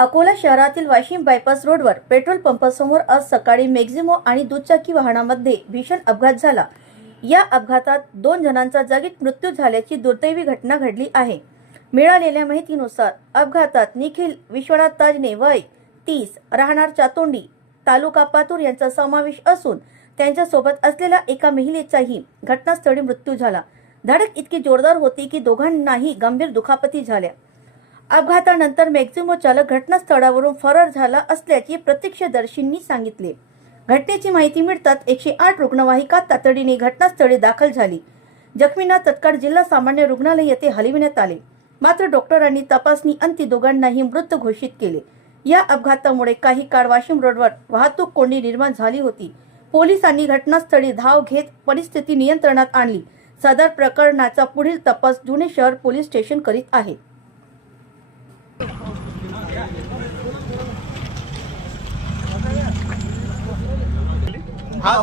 अकोला शहरातील वाशिम बायपास रोडवर पेट्रोल पंपासमोर आज सकाळी मॅक्झिमो आणि दुचाकी वाहनामध्ये भीषण अपघात झाला। या अपघातात 2 जणांचा जागीच मृत्यू झाल्याची दुर्दैवी घटना घडली आहे। मिळालेल्या माहितीनुसार अपघातात निखिल विश्वनाथ ताजने वय 30 राहणार चातोंडी तालुका पातूर यांचा समावेश असून त्यांच्या सोबत असलेल्या एका महिलेचाही घटनास्थळी मृत्यू झाला। धडक इतकी जोरदार होती की दोघांनाही गंभीर दुखापती झाल्या। अपघातानंतर मॅक्झिमो चालक घटनास्थळावरून फरार झाला असल्याचे प्रत्यक्षदर्शींनी सांगितले। घटनेची माहिती मिळताच 108 रुग्णवाहिका तातडीने घटनास्थळी दाखल झाली। जखमींना तत्काळ जिल्हा सामान्य रुग्णालय येथे हलविण्यात आले, मात्र डॉक्टरांनी तपासणी अंती दोघांनाही मृत घोषित केले। या अपघातामुळे काही काळ वाशिम रोडवर वाहतूक कोंडी निर्माण झाली होती। पोलिसांनी घटनास्थळी धाव घेत परिस्थिती नियंत्रणात आणली। सदर प्रकरणाचा पुढील तपास जुने शहर पोलीस स्टेशन करीत आहे। हाँ,